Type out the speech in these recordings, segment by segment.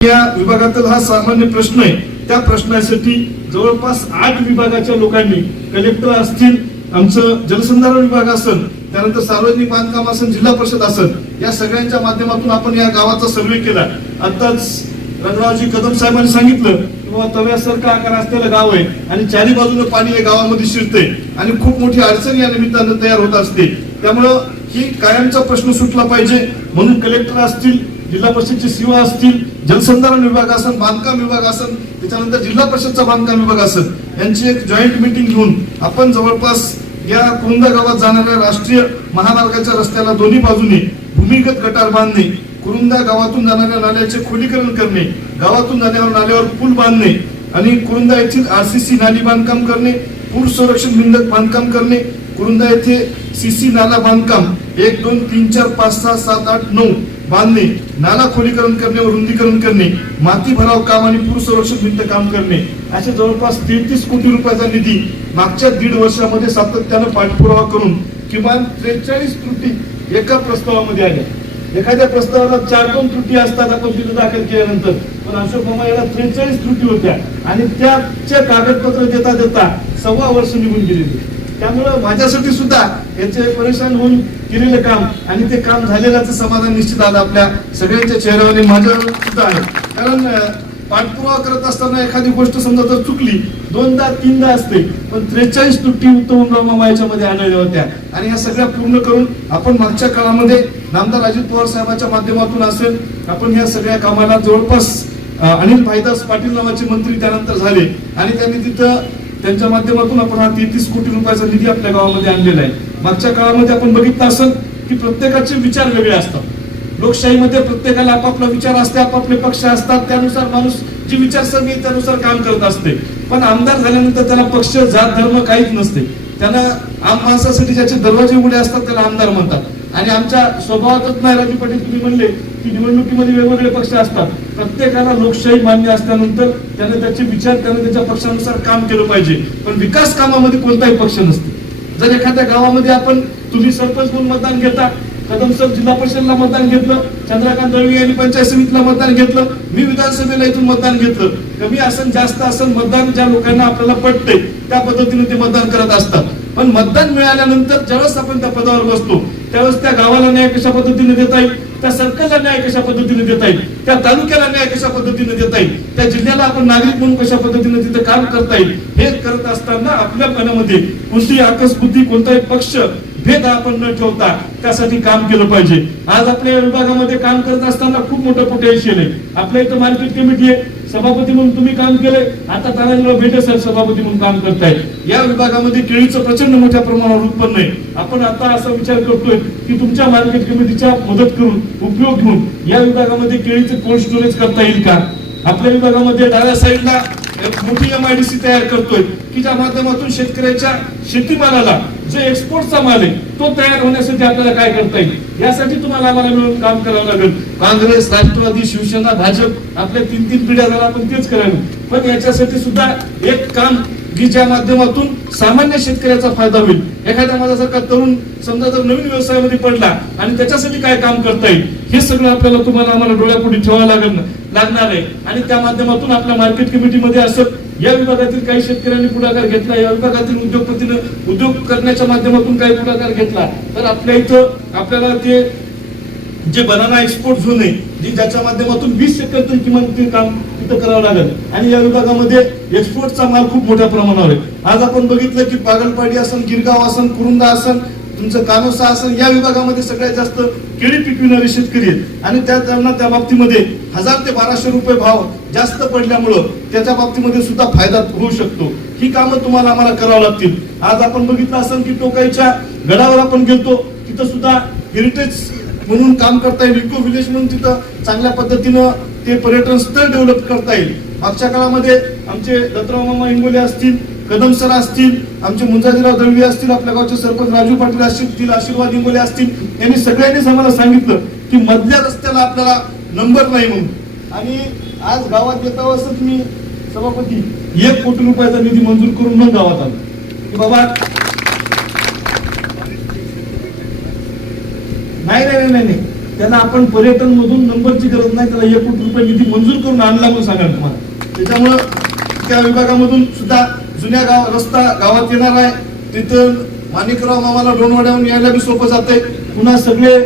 या विभागातील हा सामान्य प्रश्न आहे. त्या प्रश्नासाठी जवळपास आठ विभागाच्या लोकांनी कलेक्टर असतील आमचं जलसंधारण विभाग असेल त्यानंतर सार्वजनिक बांधकाम असेल जिल्हा परिषद असेल या सगळ्यांच्या माध्यमातून आपण या गावाचा सर्वे केला. आताच रंगरावजी कदम साहेबांनी सांगितलं की बाबा तव्यासारखा आकार असलेलं गाव आहे आणि चारी बाजूने पाणी या गावामध्ये शिरते आणि खूप मोठी अडचण या निमित्तानं तयार होत असते. त्यामुळं ही कायमचा प्रश्न सुटला पाहिजे. म्हणून कलेक्टर असतील जिल्हा परिषदचे सीओ असतील जलसंधारण विभाग असेल बांधकाम विभाग असेल त्याच्यानंतर जिल्हा परिषदचा बांधकाम विभाग असेल यांची एक जॉईंट मिटिंग घेऊन आपण जवळपास या कुरुंदा गावात जाणाऱ्या राष्ट्रीय महामार्गाच्या रस्त्याला दोन्ही बाजूने भूमिगत गटार बांधणे कुरुंदा गावातून जाणाऱ्या नाल्याचे खोलीकरण करणे गावातून जाण्यावर नाल्यावर पूल बांधणे आणि कुरुंदा येथील आरसीसी नाली बांधकाम करणे पूर संरक्षण बिंदक बांधकाम करणे कुरुंदा येथे सीसी नाला बांधकाम एक दोन तीन चार पाच सहा सात आठ नऊ बांधणे नाला खोलीकरण करणे व रुंदीकरण करणे माती भराव काम आणि पूर संरक्षण भिंत काम करणे असे जवळपास तेहतीस कोटी रुपयाचा निधी मागच्या दीड वर्षामध्ये सातत्यानं पाठपुरावा करून किमान त्रेचाळीस त्रुटी एका प्रस्तावामध्ये आल्या. एखाद्या प्रस्तावाला चार दोन त्रुटी असतात आपण तिथे दाखल केल्यानंतर. पण अशोक मामा याला त्रेचाळीस त्रुटी होत्या आणि त्याचे कागदपत्र देता देता सव्वा वर्ष निघून गेलेली. त्यामुळं माझ्यासाठी सुद्धा याचे परेशान होऊन केलेले काम आणि ते काम झालेल्याचं समाधान निश्चित आलं आपल्या सगळ्यांच्या चेहऱ्यावर माझ्या सुद्धा आहे. कारण पाठपुरावा करत असताना एखादी गोष्ट समजा जर चुकली दोनदा तीनदा असते पण त्रेचाळीस तुटी उत्तम मामा याच्यामध्ये आलेल्या होत्या. आणि या सगळ्या पूर्ण करून आपण मागच्या काळामध्ये नामदार अजित पवार साहेबांच्या माध्यमातून असेल आपण या सगळ्या कामाला जवळपास अनिल भाईदास पाटील नावाचे मंत्री त्यानंतर झाले. आणि त्यांनी तिथं त्यांच्या माध्यमातून आपण हा तेहतीस कोटी रुपयाचा निधी आपल्या गावामध्ये आणलेला आहे. मागच्या काळामध्ये आपण बघितलं असेल की प्रत्येकाचे विचार वेगळे असतात. लोकशाहीमध्ये प्रत्येकाला आपापला विचार असते आपापले पक्ष असतात त्यानुसार माणूस जी विचारसरणी त्यानुसार काम करत असते. पण आमदार झाल्यानंतर त्याला पक्ष जात धर्म काहीच नसते. त्यांना आम माणसासाठी ज्याचे दरवाजे उघडे असतात त्याला आमदार म्हणतात. आणि आमच्या स्वभावातच नाही राजू पाटील तुम्ही म्हणले की निवडणुकीमध्ये वेगवेगळे पक्ष असतात. प्रत्येकाला लोकशाही मान्य असल्यानंतर त्याने त्याचे विचार त्याने त्याच्या पक्षानुसार काम केलं पाहिजे. पण विकास कामामध्ये कोणताही पक्ष नसते. जर एखाद्या गावामध्ये आपण तुम्ही सरपंच म्हणून मतदान घेता कदम सर जिल्हा परिषदला मतदान घेतलं चंद्रकांत दळवी यांनी पंचायत समितीला मतदान घेतलं मी विधानसभेला इथून मतदान घेतलं कमी असन जास्त आसन मतदान ज्या लोकांना आपल्याला पटते त्या पद्धतीने ते मतदान करत असतात. पण मतदान मिळाल्यानंतर ज्यावेळेस आपण त्या पदावर बसतो त्यावेळेस त्या गावाला न्याय कशा पद्धतीने देता येईल? त्या सर्कलला न्याय कशा पद्धतीने देता येईल? त्या तालुक्याला न्याय कशा पद्धतीने देता येईल? त्या जिल्ह्याला आपण नागरिक म्हणून कशा पद्धतीने तिथे काम करता येईल? हे करत असताना आपल्या मनामध्ये कोणती आकस्बुद्धी कोणताही पक्ष भेद आपण न ठेवता त्यासाठी काम केलं पाहिजे. आज आपल्या विभागामध्ये काम करत असताना खूप मोठं पोटेन्शियल आहे. आपल्या इथं मार्केट कमिटी आहे. सभापती म्हणून तुम्ही काम केलंय. आता तानाजीराव भेटे सर सभापती म्हणून काम करताय या विभागामध्ये केळीचं प्रचंड मोठ्या प्रमाणावर उत्पन्न आहे. आपण आता असा विचार करतोय की तुमच्या मार्केट कमिटीच्या मदत करून उपयोग घेऊन या विभागामध्ये केळीचं कोल्ड स्टोरेज करता येईल का? आपल्या विभागामध्ये डाव्या साईडला एक मोठी एमआयडीसी तयार करतोय की ज्या माध्यमातून शेतकऱ्याच्या शेतीमालाला जे एक्सपोर्टचा माल आहे तो तयार होण्यासाठी आपल्याला काय करता येईल? यासाठी तुम्हाला आम्हाला मिळून काम करावं लागेल. काँग्रेस राष्ट्रवादी शिवसेना भाजप आपल्या तीन तीन पिढ्या झाला आपण तेच करावे पण याच्यासाठी सुद्धा एक काम की ज्या माध्यमातून सामान्य शेतकऱ्याचा फायदा होईल. एखाद्या माझ्यासारखा तरुण समजा जर नवीन व्यवसायामध्ये पडला आणि त्याच्यासाठी काय काम करता येईल हे सगळं आपल्याला तुम्हाला आम्हाला डोळ्यापुढे ठेवावं लागेल लागणार आहे. आणि त्या माध्यमातून आपल्या मार्केट कमिटीमध्ये असं या विभागातील काही शेतकऱ्यांनी पुढाकार घेतला या विभागातील उद्योगपतीनं उद्योग करण्याच्या माध्यमातून काही पुढाकार घेतला. तर आपल्या इथं आपल्याला ते जे बनाना एक्सपोर्ट झोन आहे जी ज्याच्या माध्यमातून वीस एकर तरी किमान ते काम तिथं करावं लागेल. आणि या विभागामध्ये एक्सपोर्टचा माल खूप मोठ्या प्रमाणावर आहे. आज आपण बघितलं की बागलपाडी असन गिरगाव असन कुरुंदा असन तुमचं कानोसा असन या विभागामध्ये सगळ्यात जास्त केळी पिकविणारे शेतकरी आहेत. आणि त्या त्यांना त्या बाबतीमध्ये हजार ते बाराशे रुपये भाव जास्त पडल्यामुळं त्याच्या बाबतीमध्ये सुद्धा फायदा होऊ शकतो. ही कामं तुम्हाला आम्हाला करावं लागतील. आज आपण बघितलं असेल की टोकाईच्या गडावर आपण गेलतो तिथं सुद्धा हेरिटेज म्हणून काम करता येईल. इको विलेज म्हणून तिथं चांगल्या पद्धतीनं ते पर्यटन स्थळ डेव्हलप करता येईल. मागच्या काळामध्ये आमचे दत्तराव मामा इंगोले असतील कदम सर असतील आमचे मुंजाजीराव दळवी असतील आपल्या गावचे सरपंच राजू पाटील असतील आशीर्वाद इंगोले असतील यांनी सगळ्यांनीच आम्हाला सांगितलं की मधल्या रस्त्याला आपल्याला नंबर नाही म्हणून. आणि आज गावात येतावसच असत मी सभापती एक कोटी रुपयाचा निधी मंजूर करून मग गावात आलो. की बाबा नाही नाही नाही नाही. त्याला आपण पर्यटन मधून नंबरची गरज नाही त्याला एक कोटी रुपये निधी मंजूर करून आणला म्हणून सांगा तुम्हाला. त्याच्यामुळं त्या विभागामधून सुद्धा जुन्या गाव रस्ता गावात येणार आहे. तिथं माणिकराव मामाला डोनवाड्याहून यायला बी सोपं जाते पुन्हा सगळे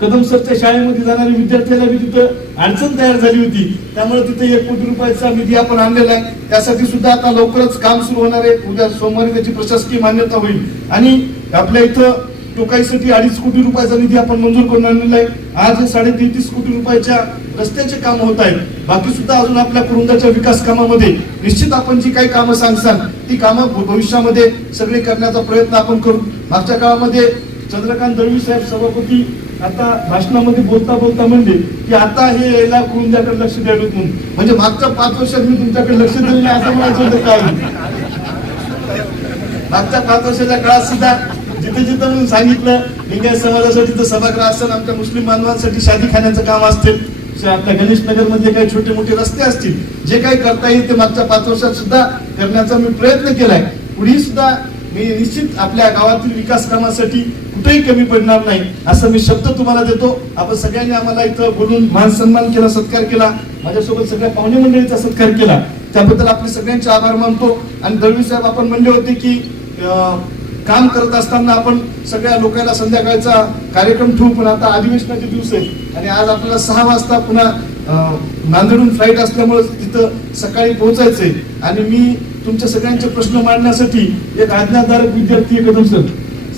कदम सरच्या शाळेमध्ये जाणारे विद्यार्थ्याला बी तिथं अडचण तयार झाली होती. त्यामुळे तिथे एक कोटी रुपयाचा निधी आपण आणलेला आहे. त्यासाठी सुद्धा आता लवकरच काम सुरू होणार आहे. उद्या सोमवारी त्याची प्रशासकीय मान्यता होईल. आणि आपल्या इथं टोकाईसाठी अडीच कोटी रुपयाचा निधी आपण मंजूर करून आणलेला आहे. आज साडे तेहतीस कोटी रुपयाच्या रस्त्याचे काम होत आहेत. बाकी सुद्धा अजून आपल्या कुरुंदाच्या विकास कामामध्ये निश्चित आपण जी काही कामं सांगसान ती कामं भविष्यामध्ये सगळे करण्याचा प्रयत्न आपण करू. मागच्या काळामध्ये चंद्रकांत दळवी साहेब सभापती आता भाषणामध्ये बोलता बोलता म्हणले की आता हे यायला कुरुंद्याकडे लक्ष द्यायला म्हणून. म्हणजे मागच्या पाच वर्षात मी तुमच्याकडे लक्ष दिलं नाही असं म्हणायचं होतं काय मागच्या पाच वर्षाच्या काळात सुद्धा जिथं जिथं म्हणून सांगितलं लिंगायत समाजासाठी तर सभागृह असेल आमच्या मुस्लिम बांधवांसाठी शादी खाण्याचं काम असतील. आपल्या गणेश नगरमध्ये काही छोटे मोठे रस्ते असतील जे काही करता येईल ते मागच्या पाच वर्षात सुद्धा करण्याचा मी प्रयत्न केलाय. पुढे सुद्धा मी निश्चित आपल्या गावातील विकास कामासाठी कुठेही कमी पडणार नाही असं मी शब्द तुम्हाला देतो. आपण सगळ्यांनी आम्हाला इथं बोलून मान सन्मान केला सत्कार केला. माझ्यासोबत सगळ्या पाहुणे मंडळीचा सत्कार केला. त्याबद्दल आपले सगळ्यांचे आभार मानतो. आणि दळवी साहेब आपण म्हणले होते की अं, काम करत असताना आपण सगळ्या लोकांना संध्याकाळचा कार्यक्रम ठेवू पण आता अधिवेशनाचे दिवस आहेत आणि आज आपल्याला सहा वाजता पुन्हा नांदेडून फ्लाईट असल्यामुळे तिथं सकाळी पोहोचायचंय. आणि मी तुमच्या सगळ्यांचे प्रश्न मांडण्यासाठी एक आज्ञाधारक विद्यार्थी आहे कदम सर.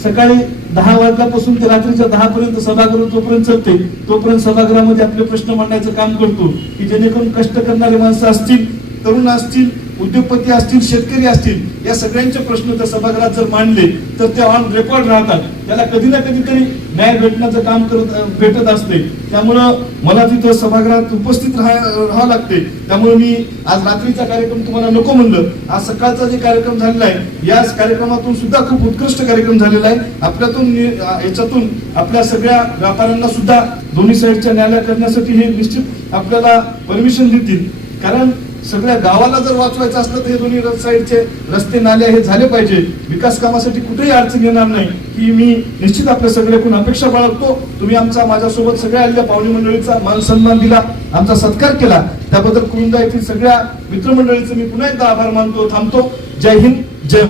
सकाळी दहा वाजल्यापासून ते रात्रीच्या दहा पर्यंत सभागृह जोपर्यंत चालते. तोपर्यंत सभागृहामध्ये आपले प्रश्न मांडायचं काम करतो की जेणेकरून कष्ट करणारे माणसं असतील तरुण असतील उद्योगपती असतील शेतकरी असतील या सगळ्यांचे प्रश्न त्या सभागृहात जर मांडले तर ते ऑन रेकॉर्ड राहतात. त्याला कधी ना कधीतरी न्याय भेटण्याचं काम करत भेटत असते. त्यामुळं मला तिथं सभागृहात उपस्थित राहावं लागते. त्यामुळे मी आज रात्रीचा कार्यक्रम तुम्हाला नको म्हणलं. आज सकाळचा जे कार्यक्रम झालेला आहे या कार्यक्रमातून सुद्धा खूप उत्कृष्ट कार्यक्रम झालेला आहे. आपल्यातून याच्यातून आपल्या सगळ्या व्यापाऱ्यांना सुद्धा दोन्ही साईडच्या न्यायालय करण्यासाठी हे निश्चित आपल्याला परमिशन देतील. कारण सगळ्या गावाला जर वाचवायचं असलं तर हे दोन्ही साईडचे रस्ते नाले हे झाले पाहिजे. विकास कामासाठी कुठेही अडचण येणार नाही. की मी निश्चित आपल्या सगळ्याकडून अपेक्षा बाळगतो. तुम्ही आमचा माझ्यासोबत सगळ्या आलेल्या पाहुणे मंडळीचा मान सन्मान दिला आमचा सत्कार केला. त्याबद्दल कुरुंदा येथील सगळ्या मित्रमंडळीचं मी पुन्हा एकदा आभार मानतो थांबतो. जय हिंद जय